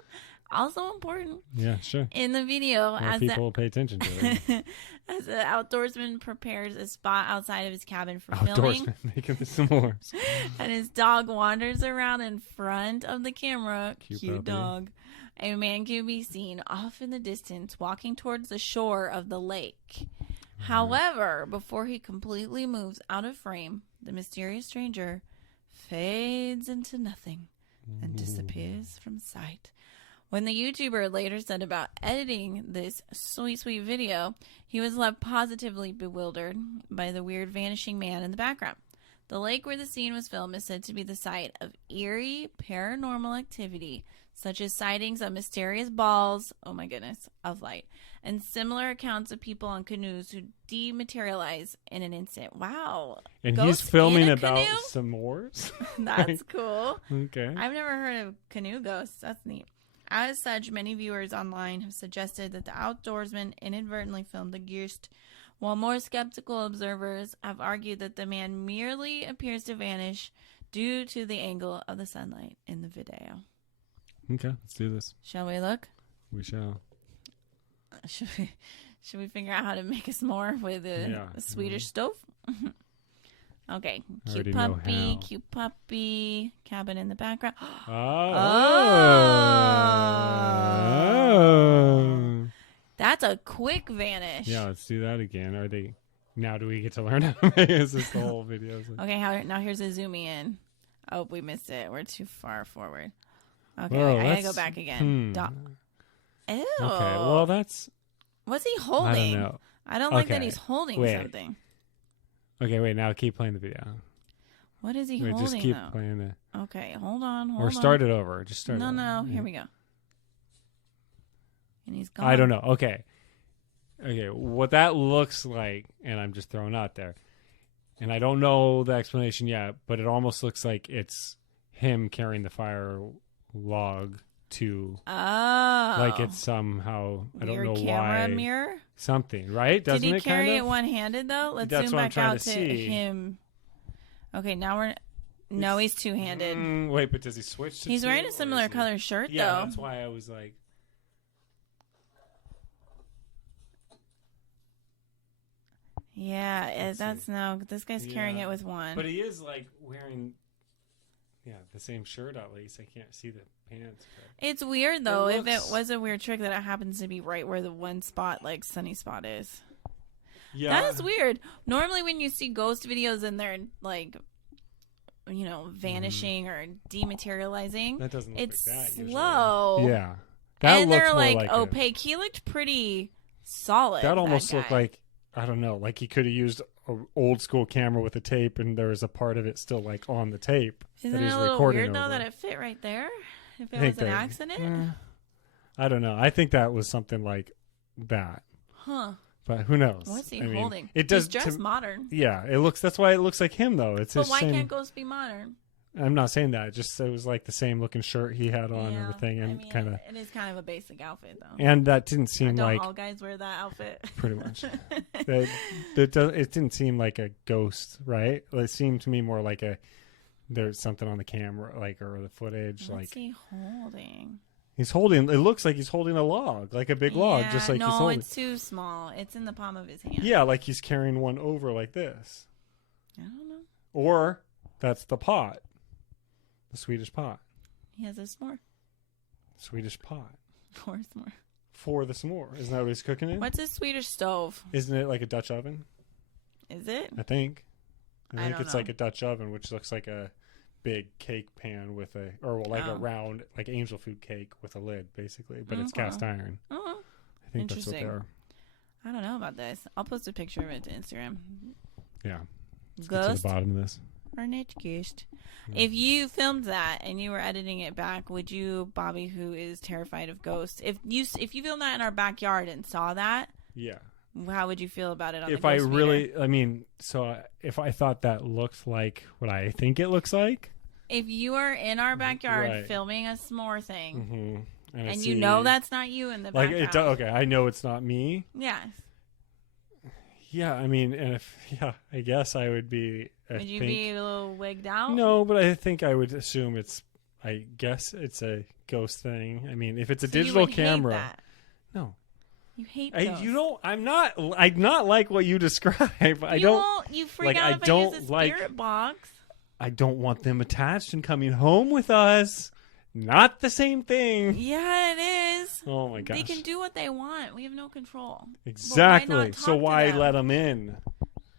Also important. Yeah, sure. In the video, as people pay attention to it. As the outdoorsman prepares a spot outside of his cabin for filming, making the s'mores, and his dog wanders around in front of the camera. Cute dog. A man can be seen off in the distance walking towards the shore of the lake. However, before he completely moves out of frame, the mysterious stranger fades into nothing and disappears from sight. When the YouTuber later said about editing this sweet, sweet video, he was left positively bewildered by the weird vanishing man in the background. The lake where the scene was filmed is said to be the site of eerie paranormal activity, such as sightings of mysterious balls, oh my goodness, of light, and similar accounts of people on canoes who dematerialize in an instant. Wow. And Ghosts he's filming in a about canoe? s'mores? That's cool. Okay. I've never heard of canoe ghosts. That's neat. As such, many viewers online have suggested that the outdoorsman inadvertently filmed the ghost, while more skeptical observers have argued that the man merely appears to vanish due to the angle of the sunlight in the video. Okay, let's do this. Shall we look? We shall. Should we figure out how to make a s'more with a Swedish stove? Okay. Cute puppy. Cabin in the background. Oh. That's a quick vanish. Yeah, let's do that again. Are they... Now do we get to learn how to make this the whole video? Okay, now here's a zooming in. Oh, we missed it. We're too far forward. Okay, Whoa, I gotta go back again. Ew. Okay, well that's... What's he holding? I don't know. I don't like that he's holding something. Okay, wait, now keep playing the video. What is he holding, just keep though? playing it. Okay, hold on. Or start it over. Just start it over. No, here we go. And he's gone. I don't know. Okay, what that looks like, and I'm just throwing out there, and I don't know the explanation yet, but it almost looks like it's him carrying the fire log to... Oh. Like it's somehow... I don't know camera why. Mirror? Something, right? Doesn't Did he carry kind it one-handed, though? Let's That's zoom what I'm back trying out to to see. him. Okay, now we're... No, he's two-handed. Wait, but does he switch to He's two, wearing a or similar is he- color shirt, Yeah, though. that's why I was like... Yeah, Let's see. This guy's carrying it with one. But he is like wearing... Yeah, the same shirt at least. I can't see the pants. But... It's weird, though, if it looks- was a weird trick that it happens to be right where the one spot, like, sunny spot is. Yeah. That is weird. Normally when you see ghost videos and they're, like, you know, vanishing or dematerializing, That doesn't look it's like that slow. usually. Yeah. That And looks they're, more like, a- opaque. He looked pretty solid. That almost guy. looked like, I don't know, like he could have used an old school camera with a tape and there was a part of it still like on the tape. Isn't that it he's a little recording weird, though, over. that it fit right there? If it think was an that- accident? I don't know. I think that was something like that. Huh. But who knows? What's he I mean, holding? It does. He's dressed modern. Yeah, it looks. That's why it looks like him, though. It's But his why same. can't ghosts be modern? I'm not saying that. Just it was like the same looking shirt he had on and everything, and I mean, kind of. it is kind of a basic outfit, though. And that didn't seem Don't like all guys wear that outfit? pretty much. It didn't seem like a ghost, right? It seemed to me more like there's something on the camera, like or the footage, What's like he holding? he's holding. It looks like he's holding a log, like a big log, just like no, he's holding. it's too small. It's in the palm of his hand. Yeah, like he's carrying one over like this. I don't know. Or that's the pot. The Swedish pot. He has a s'more. Swedish pot. For a s'more. For the s'more. Isn't that what he's cooking in? What's a Swedish stove? Isn't it like a Dutch oven? Is it? I think. I think don't it's know. like a Dutch oven, which looks like a big cake pan with a, or like a round, like angel food cake with a lid, basically. But it's cast iron. Oh, I think that's what they interesting. are. I don't know about this. I'll post a picture of it to Instagram. Yeah. Let's get to Ghost the bottom of this. or not ghost? If you filmed that and you were editing it back, would you, Bobby, who is terrified of ghosts, if you filmed that in our backyard and saw that, Yeah. how would you feel about it on If the I ghost really, meter? I mean, so if I thought that looked like what I think it looks like. If you are in our backyard Right. filming a s'more thing, And, I and see, you know that's not you in the like background. okay, I know it's not me. Yes. Yeah, I mean, and I guess I would be. Would you be a little wigged out? No, but I think I would assume I guess it's a ghost thing. I mean, if it's a So you digital would hate camera, that. no, You hate ghosts. you don't. I'm not like what you describe. You freak like, out I if I don't use a like- spirit box. I don't want them attached and coming home with us. Not the same thing. Yeah, it is. Oh my gosh. They can do what they want. We have no control. Exactly. But So why let them in?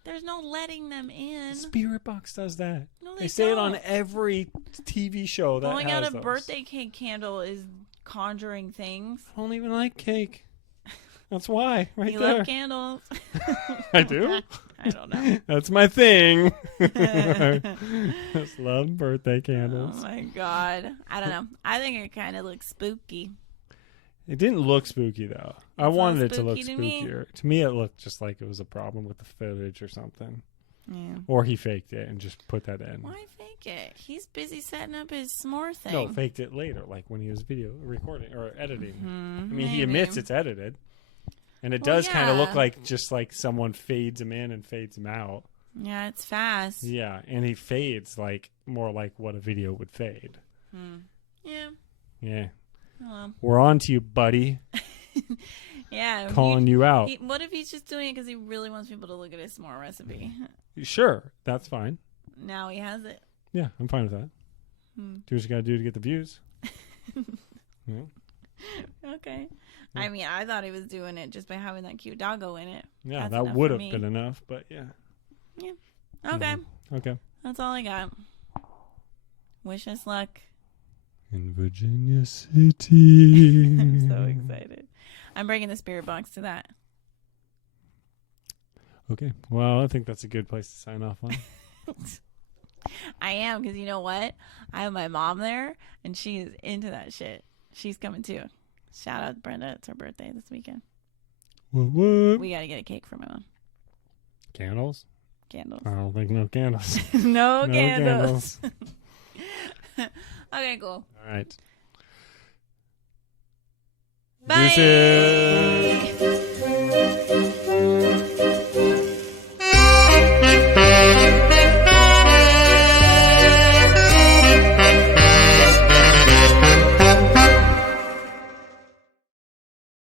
There's no letting them in. Spirit Box does that. No, They say it on don't. every TV show that Blowing has out a those. birthday cake candle is conjuring things. I don't even like cake. That's why, right You there. love candles. I do? I don't know. That's my thing. Just love birthday Oh candles. my god. I don't know. I think it kind of looks spooky. It didn't look spooky, though. I It's wanted not it to look spooky to me. spookier. To me, it looked just like it was a problem with the footage or something. Yeah. Or he faked it and just put that in. Why fake it? He's busy setting up his s'more thing. No, faked it later, like when he was video recording or editing. I mean, he maybe. admits it's edited. And it Well, does kind of look yeah. like just like someone fades him in and fades him out. Yeah, it's fast. Yeah, and he fades like more like what a video would fade. Yeah. Yeah. Oh, well. We're on to you, buddy. Yeah. Calling you out. What if he's just doing it because he really wants people to look at his s'more recipe? Sure, that's fine. Now he has it. Yeah, I'm fine with that. Do what you got to do to get the views. Yeah. Okay. I mean, I thought he was doing it just by having that cute doggo in it. Yeah, That's that enough would for have me. been enough, but yeah. Okay. Okay. That's all I got. Wish us luck. In Virginia City. I'm so excited. I'm bringing the spirit box to that. Okay. Well, I think that's a good place to sign off on. I am, because you know what? I have my mom there, and she is into that shit. She's coming too. Shout out Brenda. It's her birthday this weekend. What? We got to get a cake for my mom. Candles? Candles. I don't think no candles. No No candles. Okay, cool. All right. Bye. Deuces.